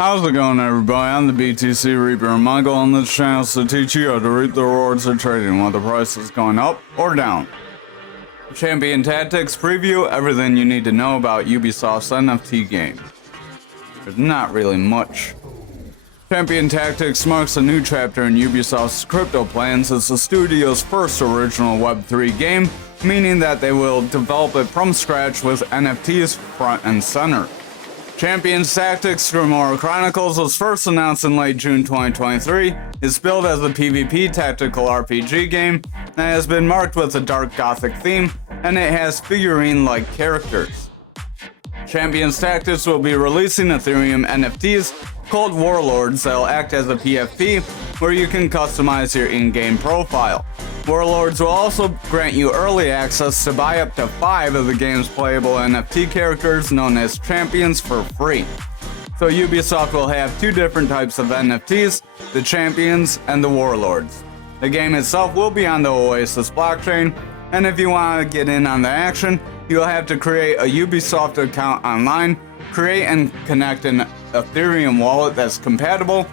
How's it going, everybody? I'm the BTC Reaper, and my goal on this channel is to teach you how to reap the rewards of trading while the price is going up or down. Champion Tactics preview everything you need to know about Ubisoft's NFT game. There's not really much. Champion Tactics marks a new chapter in Ubisoft's crypto plans as the studio's first original Web3 game, meaning that they will develop it from scratch with NFTs front and center. Campions Tactics Grimoire Chronicles was first announced in late June 2023. It's billed as a PvP tactical RPG game that has been marked with a dark gothic theme, and it has figurine-like characters. Campions Tactics will be releasing Ethereum NFTs called Warlords that'll act as a PFP where you can customize your in-game profile. Warlords will also grant you early access to buy up to 5 of the game's playable NFT characters known as Champions for free. So Ubisoft will have 2 different types of NFTs, the Champions and the Warlords. The game itself will be on the Oasis blockchain, and if you want to get in on the action, you'll have to create a Ubisoft account online, create and connect an Ethereum wallet that's compatible,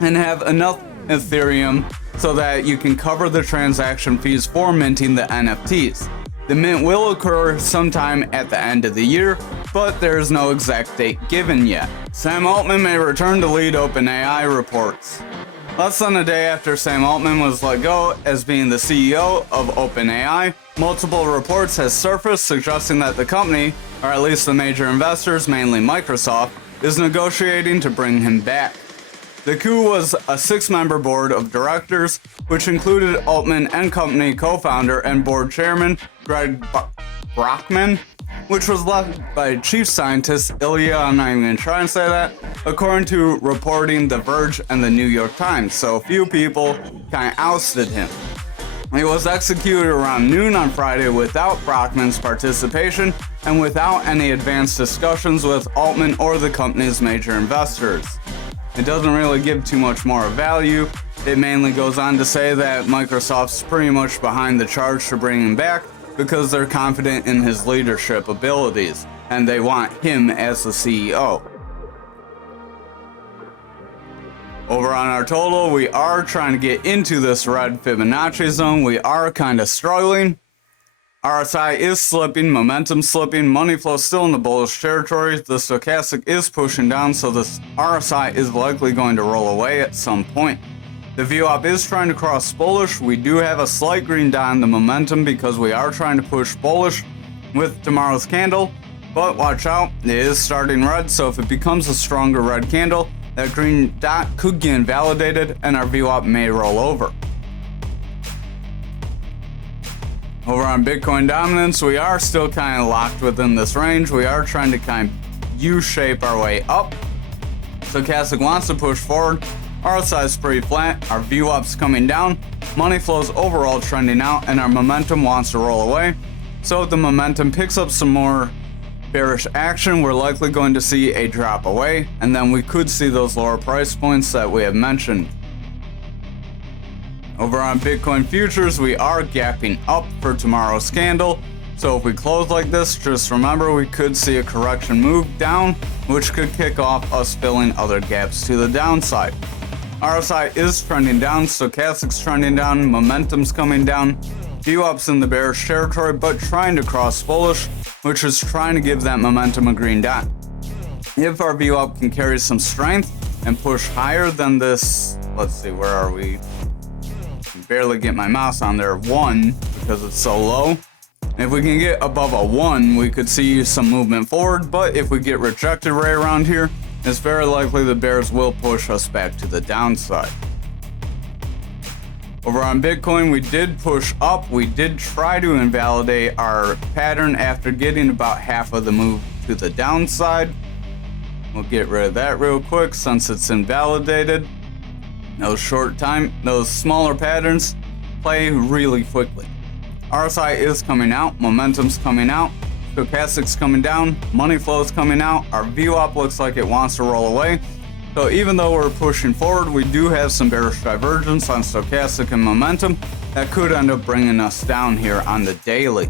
and have enough Ethereum so that you can cover the transaction fees for minting the NFTs. The mint will occur sometime at the end of the year, but there is no exact date given yet. Sam Altman may return to lead OpenAI reports. Less than a day after Sam Altman was let go as being the CEO of OpenAI, multiple reports has surfaced suggesting that the company, or at least the major investors, mainly Microsoft, is negotiating to bring him back. The coup was a 6-member board of directors, which included Altman and company co-founder and board chairman Greg Brockman, which was led by chief scientist Ilya, I'm not even going to try and say that, according to reporting The Verge and the New York Times, so a few people kind of ousted him. It was executed around noon on Friday without Brockman's participation and without any advanced discussions with Altman or the company's major investors. It doesn't really give too much more value. It mainly goes on to say that Microsoft's pretty much behind the charge to bring him back because they're confident in his leadership abilities, and they want him as the CEO. Over on our total, we are trying to get into this red Fibonacci zone. We are kind of struggling. RSI is slipping, momentum slipping, money flow still in the bullish territory. The stochastic is pushing down, so this RSI is likely going to roll away at some point. The VWAP is trying to cross bullish. We do have a slight green dot in the momentum because we are trying to push bullish with tomorrow's candle, but watch out, it is starting red, so if it becomes a stronger red candle, that green dot could get invalidated and our VWAP may roll over. Over on Bitcoin dominance, we are still kind of locked within this range. We are trying to kind of U-shape our way up. Stochastic wants to push forward. RSI is pretty flat. Our VWAP's coming down. Money flow's overall trending out, and our momentum wants to roll away. So if the momentum picks up some more bearish action, we're likely going to see a drop away, and then we could see those lower price points that we have mentioned. Over on Bitcoin futures, we are gapping up for tomorrow's candle. So if we close like this, just remember we could see a correction move down, which could kick off us filling other gaps to the downside. RSI is trending down, stochastic's trending down, momentum's coming down, VWAP's in the bearish territory, but trying to cross bullish, which is trying to give that momentum a green dot. If our VWAP can carry some strength and push higher than this, let's see, where are we? Barely get my mouse on there, 1, because it's so low. If we can get above a 1, we could see some movement forward, but if we get rejected right around here, it's very likely the bears will push us back to the downside. Over on Bitcoin, we did push up. We did try to invalidate our pattern after getting about half of the move to the downside. We'll get rid of that real quick since it's invalidated. Those smaller patterns play really quickly. RSI is coming out, momentum's coming out, stochastic's coming down, money flow's coming out, our VWAP looks like it wants to roll away. So even though we're pushing forward, we do have some bearish divergence on stochastic and momentum that could end up bringing us down here on the daily.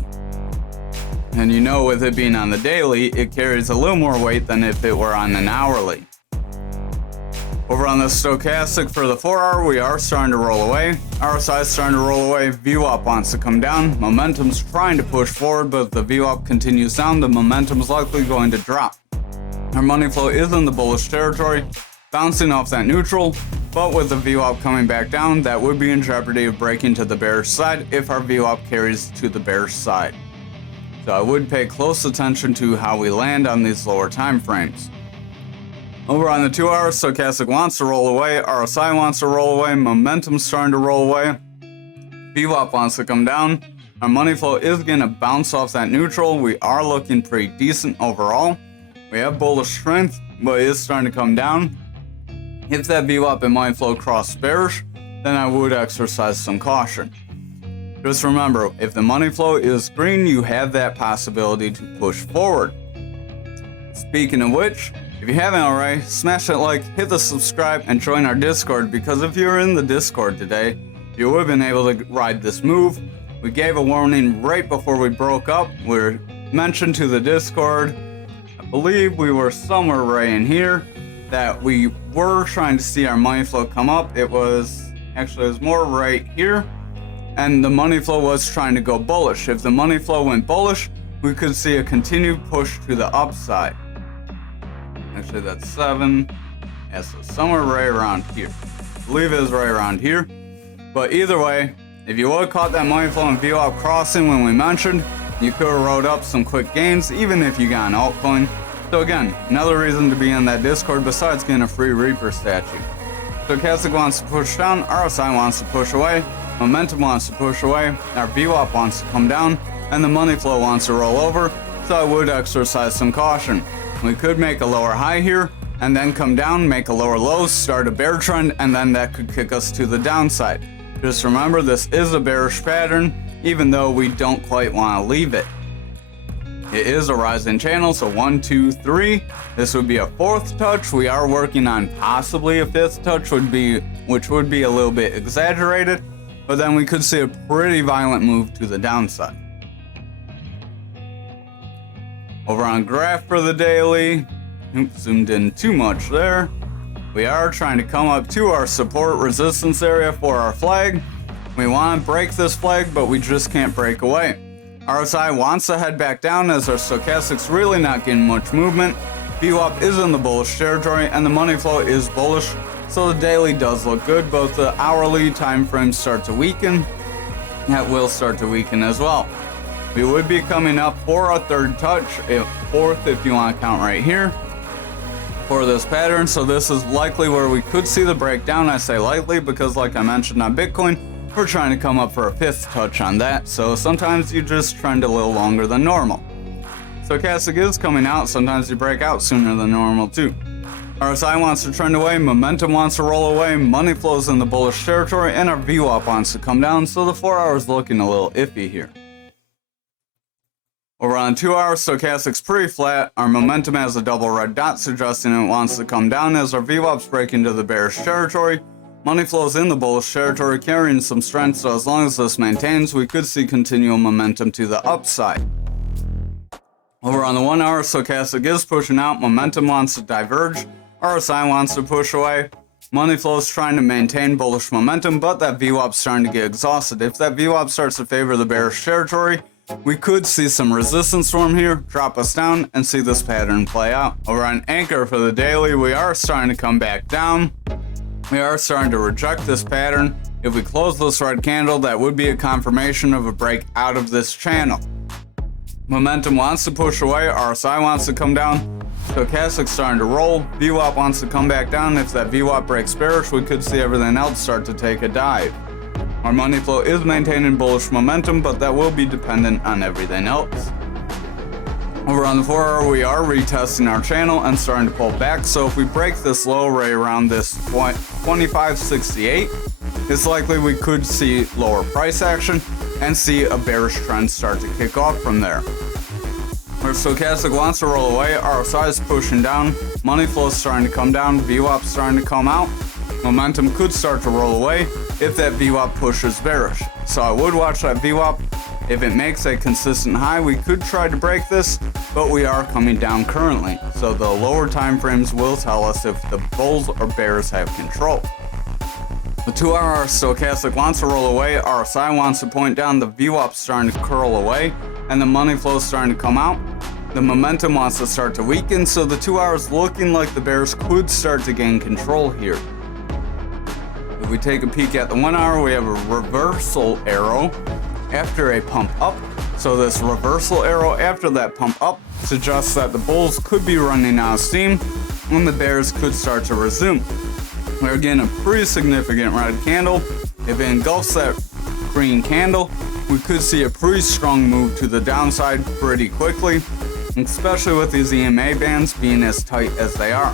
And with it being on the daily, it carries a little more weight than if it were on an hourly. Over on the stochastic for the 4 hour, we are starting to roll away. RSI is starting to roll away. VWAP wants to come down. Momentum's trying to push forward, but if the VWAP continues down, the momentum is likely going to drop. Our money flow is in the bullish territory, bouncing off that neutral, but with the VWAP coming back down, that would be in jeopardy of breaking to the bearish side if our VWAP carries to the bearish side. So I would pay close attention to how we land on these lower time frames. Over on the 2 hour, stochastic wants to roll away, RSI wants to roll away, momentum's starting to roll away, VWAP wants to come down. Our money flow is going to bounce off that neutral. We are looking pretty decent overall. We have bullish strength, but it is starting to come down. If that VWAP and money flow cross bearish, then I would exercise some caution. Just remember, if the money flow is green, you have that possibility to push forward. Speaking of which, if you haven't already, smash that like, hit the subscribe, and join our Discord, because if you're in the Discord today, you would have been able to ride this move. We gave a warning right before we broke up. We were mentioned to the Discord, I believe we were somewhere right in here, that we were trying to see our money flow come up. It was more right here, and the money flow was trying to go bullish. If the money flow went bullish, we could see a continued push to the upside. Actually, that's 7. Yeah, so somewhere right around here. I believe it was right around here. But either way, if you would have caught that money flow and VWAP crossing when we mentioned, you could have rode up some quick gains, even if you got an altcoin. So again, another reason to be in that Discord besides getting a free Reaper statue. Stochastic wants to push down, RSI wants to push away, momentum wants to push away, our VWAP wants to come down, and the money flow wants to roll over, so I would exercise some caution. We could make a lower high here, and then come down, make a lower low, start a bear trend, and then that could kick us to the downside. Just remember, this is a bearish pattern, even though we don't quite want to leave it. It is a rising channel, so 1, 2, 3. This would be a 4th touch. We are working on possibly a 5th touch, which would be a little bit exaggerated, but then we could see a pretty violent move to the downside. Over on graph for the daily, zoomed in too much there. We are trying to come up to our support resistance area for our flag. We want to break this flag, but we just can't break away. RSI wants to head back down as our stochastic's really not getting much movement. VWAP is in the bullish territory and the money flow is bullish, so the daily does look good. Both the hourly time frames start to weaken. That will start to weaken as well. We would be coming up for a 3rd touch, a 4th if you want to count right here, for this pattern. So this is likely where we could see the breakdown. I say likely because, like I mentioned on Bitcoin, we're trying to come up for a 5th touch on that. So sometimes you just trend a little longer than normal. Stochastic is coming out. Sometimes you break out sooner than normal too. RSI wants to trend away, momentum wants to roll away, money flows in the bullish territory, and our VWAP wants to come down. So the 4 hours looking a little iffy here. Over on 2 hours, stochastic's pretty flat. Our momentum has a double red dot suggesting it wants to come down as our VWAP's break into the bearish territory. Money flows in the bullish territory, carrying some strength, so as long as this maintains, we could see continual momentum to the upside. Over on the 1 hour, stochastic is pushing out, momentum wants to diverge, RSI wants to push away. Money flow is trying to maintain bullish momentum, but that VWAP's starting to get exhausted. If that VWAP starts to favor the bearish territory, we could see some resistance form here, drop us down, and see this pattern play out. Over on Anchor for the daily, we are starting to come back down. We are starting to reject this pattern. If we close this red candle, that would be a confirmation of a break out of this channel. Momentum wants to push away, RSI wants to come down, stochastic's starting to roll, VWAP wants to come back down. If that VWAP breaks bearish, we could see everything else start to take a dive. Our money flow is maintaining bullish momentum, but that will be dependent on everything else. Over on the 4 hour, we are retesting our channel and starting to pull back. So if we break this low right around this 2568, it's likely we could see lower price action and see a bearish trend start to kick off from there. Our stochastic wants to roll away, RSI is pushing down, money flow is starting to come down, VWAP is starting to come out. Momentum could start to roll away if that VWAP pushes bearish. So I would watch that VWAP. If it makes a consistent high, we could try to break this, but we are coming down currently, so the lower time frames will tell us if the bulls or bears have control. The 2-hour stochastic wants to roll away, RSI wants to point down, the VWAP's starting to curl away, and the money flow's starting to come out. The momentum wants to start to weaken, so the 2 hours looking like the bears could start to gain control here. If we take a peek at the 1 hour, we have a reversal arrow after a pump up. So this reversal arrow after that pump up suggests that the bulls could be running out of steam and the bears could start to resume. We're getting a pretty significant red candle. If it engulfs that green candle, we could see a pretty strong move to the downside pretty quickly, especially with these EMA bands being as tight as they are.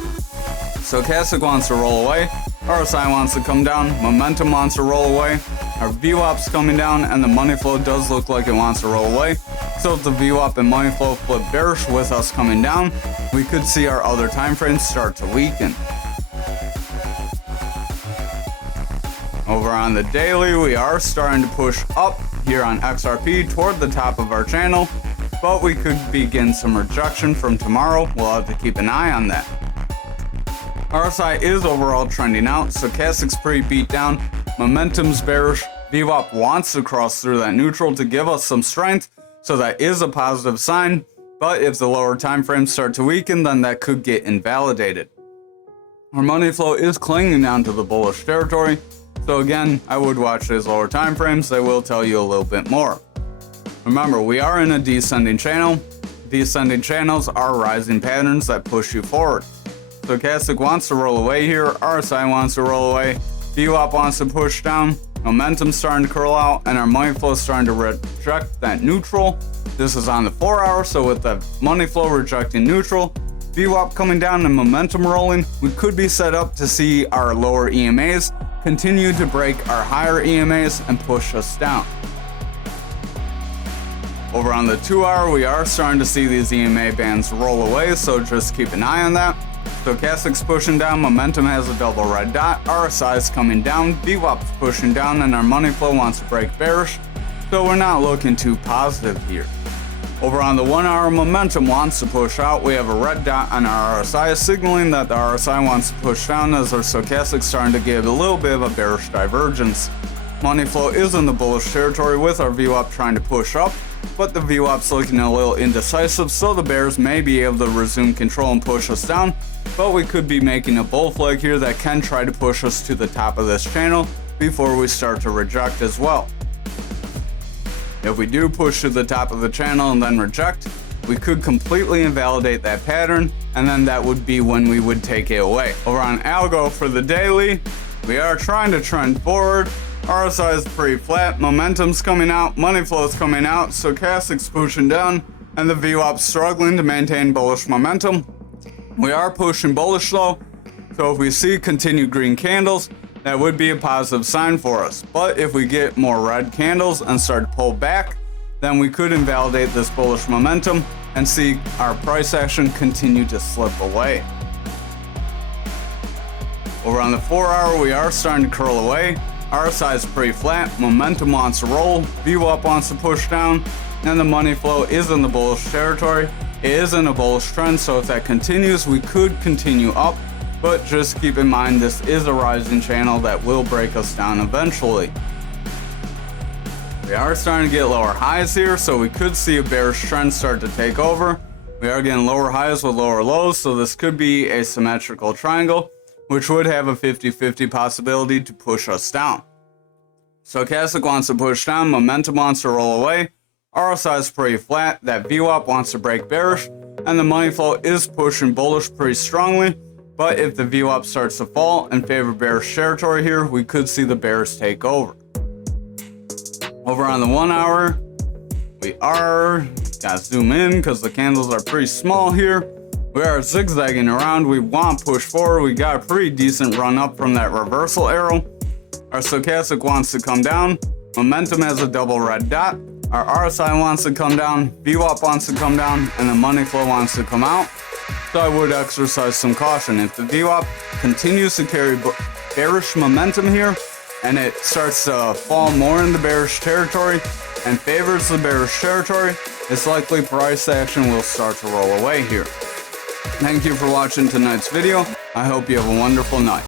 Stochastic wants to roll away, RSI wants to come down, momentum wants to roll away, our VWAP's coming down, and the money flow does look like it wants to roll away. So if the VWAP and money flow flip bearish with us coming down, we could see our other time frames start to weaken. Over on the daily, we are starting to push up here on XRP toward the top of our channel, but we could begin some rejection from tomorrow. We'll have to keep an eye on that. RSI is overall trending out, stochastic's pretty beat down, momentum's bearish, VWAP wants to cross through that neutral to give us some strength, so that is a positive sign, but if the lower time frames start to weaken, then that could get invalidated. Our money flow is clinging down to the bullish territory, so again, I would watch these lower time frames, they will tell you a little bit more. Remember, we are in a descending channel. Descending channels are rising patterns that push you forward. Stochastic wants to roll away here, RSI wants to roll away, VWAP wants to push down, momentum's starting to curl out, and our money flow is starting to reject that neutral. This is on the 4 hour, so with the money flow rejecting neutral, VWAP coming down and momentum rolling, we could be set up to see our lower EMAs continue to break our higher EMAs and push us down. Over on the 2 hour, we are starting to see these EMA bands roll away, so just keep an eye on that. Stochastic's pushing down, momentum has a double red dot, RSI's coming down, VWAP's pushing down, and our money flow wants to break bearish, so we're not looking too positive here. Over on the 1 hour, momentum wants to push out. We have a red dot on our RSI signaling that the RSI wants to push down as our stochastic's starting to give a little bit of a bearish divergence. Money flow is in the bullish territory with our VWAP trying to push up, but the VWAP's looking a little indecisive, so the bears may be able to resume control and push us down, but we could be making a bull flag here that can try to push us to the top of this channel before we start to reject as well. If we do push to the top of the channel and then reject, we could completely invalidate that pattern, and then that would be when we would take it away. Over on Algo for the daily, we are trying to trend forward. RSI is pretty flat, momentum's coming out, money flow's coming out, stochastic's pushing down, and the VWAP's struggling to maintain bullish momentum. We are pushing bullish though, so if we see continued green candles, that would be a positive sign for us. But if we get more red candles and start to pull back, then we could invalidate this bullish momentum and see our price action continue to slip away. Over on the 4 hour, we are starting to curl away. RSI is pretty flat, momentum wants to roll, VWAP wants to push down, and the money flow is in the bullish territory. It is in a bullish trend, so if that continues, we could continue up, but just keep in mind this is a rising channel that will break us down eventually. We are starting to get lower highs here, so we could see a bearish trend start to take over. We are getting lower highs with lower lows, so this could be a symmetrical triangle, which would have a 50-50 possibility to push us down. Stochastic wants to push down, momentum wants to roll away, RSI is pretty flat, that VWAP wants to break bearish, and the money flow is pushing bullish pretty strongly, but if the VWAP starts to fall and favor bearish territory here, we could see the bears take over. Over on the 1 hour, we are, gotta zoom in because the candles are pretty small here. We are zigzagging around, we want to push forward, we got a pretty decent run up from that reversal arrow. Our stochastic wants to come down, momentum has a double red dot, our RSI wants to come down, VWAP wants to come down, and the money flow wants to come out. So I would exercise some caution. If the VWAP continues to carry bearish momentum here, and it starts to fall more in the bearish territory, and favors the bearish territory, it's likely price action will start to roll away here. Thank you for watching tonight's video. I hope you have a wonderful night.